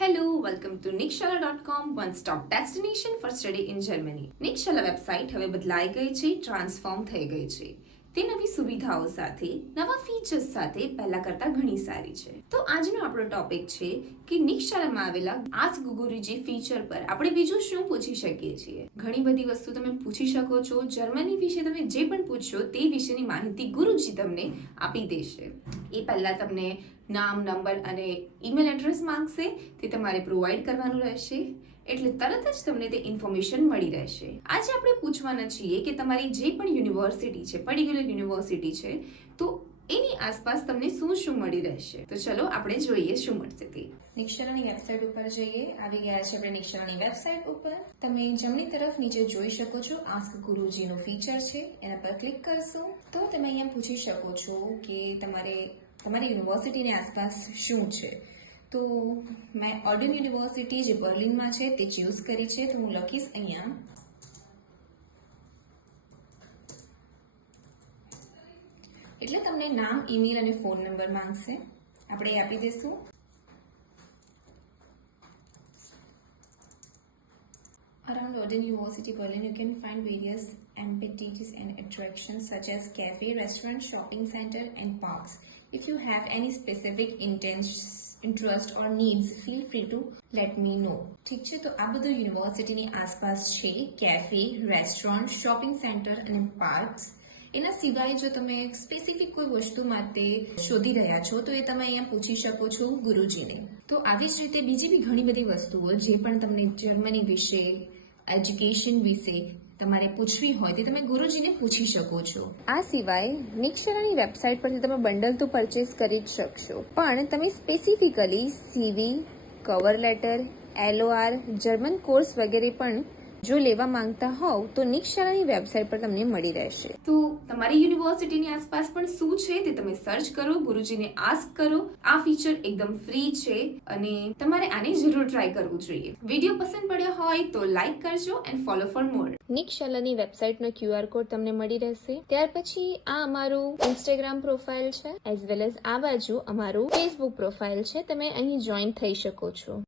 Hello, welcome to nikshala.com, one stop destination for study in Germany. Nikshala website હવે બદલાઈ ગઈ છે, ટ્રાન્સફોર્મ થઈ ગઈ છે. તે નવી સુવિધાઓ સાથે, નવા ફીચર્સ સાથે પહેલા કરતા ઘણી સારી છે. તો આજનો આપણો ટોપિક છે કે નિક્ષલામાં આવેલા આસ્ક ગુરુજી ફીચર પર આપણે બીજું શું પૂછી શકીએ છીએ. ઘણી બધી વસ્તુ તમે પૂછી શકો છો. જર્મની વિશે તમે જે પણ પૂછશો તે વિશેની માહિતી ગુરુજી તમને આપી દેશે. એ પહેલા તમને નામ, નંબર અને ઈમેલ એડ્રેસ માંગશે, તે તમારે પ્રોવાઈડ કરવાનું રહેશે. એટલે તરત જ તમને તે ઇન્ફોર્મેશન મળી રહેશે. આજે આપણે પૂછવાના છીએ કે તમારી જે પણ યુનિવર્સિટી છે, પર્ટિક્યુલર યુનિવર્સિટી છે, તો એની આસપાસ તમને શું શું મળી રહેશે. તો ચલો આપણે જોઈએ શું મળશે તે. નિક્ષલાની વેબસાઇટ ઉપર જઈએ. આવી ગયા છે આપણે નિક્ષલાની વેબસાઇટ ઉપર. તમે જમણી તરફ નીચે જોઈ શકો છો આસ્ક ગુરુજીનું ફીચર છે, એના પર ક્લિક કરશો તો તમે અહીંયા પૂછી શકો છો કે તમારી યુનિવર્સિટીની આસપાસ શું છે. તો મેં ઓર્ડન યુનિવર્સિટી જે બર્લિનમાં છે તે ચૂઝ કરી છે, તો હું લખીશ અહીંયા એટલે તમને નામ, ઈમેલ અને ફોન નંબર માંગશે. આપણે એ આપી દઈશું. Around Oden University Berlin, you can find various amenities and attractions such as cafe, restaurant, shopping center, and parks. If you have any specific interest or needs, feel free to let me know. ઠીક છે, તો આ બધું યુનિવર્સિટીની આસપાસ છે. Cafe, restaurant, shopping centre અને parks. એના સિવાય જો તમે સ્પેસિફિક કોઈ વસ્તુ માટે શોધી રહ્યા છો તો એ તમે અહીંયા પૂછી શકો છો ગુરુજીને. તો આવી જ રીતે બીજી બી ઘણી બધી વસ્તુઓ જે પણ તમને જર્મની વિશે, એજ્યુકેશન વિશે તમારે પૂછવી હોય તે તમે ગુરુજીને પૂછી શકો છો. આ સિવાય નિક્ષલાની વેબસાઇટ પરથી તમે બંડલ તો પરચેસ કરી જ શકશો, પણ તમે specifically CV, cover letter, LOR, German course વગેરે પણ જો લેવા માંગતા હોવ તો નિક્ષલાની વેબસાઇટ પર તમને મળી રહેશે. તો તમારી યુનિવર્સિટીની આસપાસ પણ શું છે તે તમે સર્ચ કરો, ગુરુજીને આસ્ક કરો. આ ફીચર એકદમ ફ્રી છે અને તમારે આને જરૂર ટ્રાય કરવું જોઈએ. વિડીયો પસંદ પડ્યો હોય તો લાઈક કરજો એન્ડ ફોલો ફોર મોર. નિક્ષલાની વેબસાઇટનો QR કોડ તમને મળી રહેશે. ત્યાર પછી આ અમારું ઇન્સ્ટાગ્રામ પ્રોફાઇલ છે, એઝ વેલ એઝ આ બાજુ અમારું ફેસબુક પ્રોફાઇલ છે. તમે અહીં જોઈન થઈ શકો છો.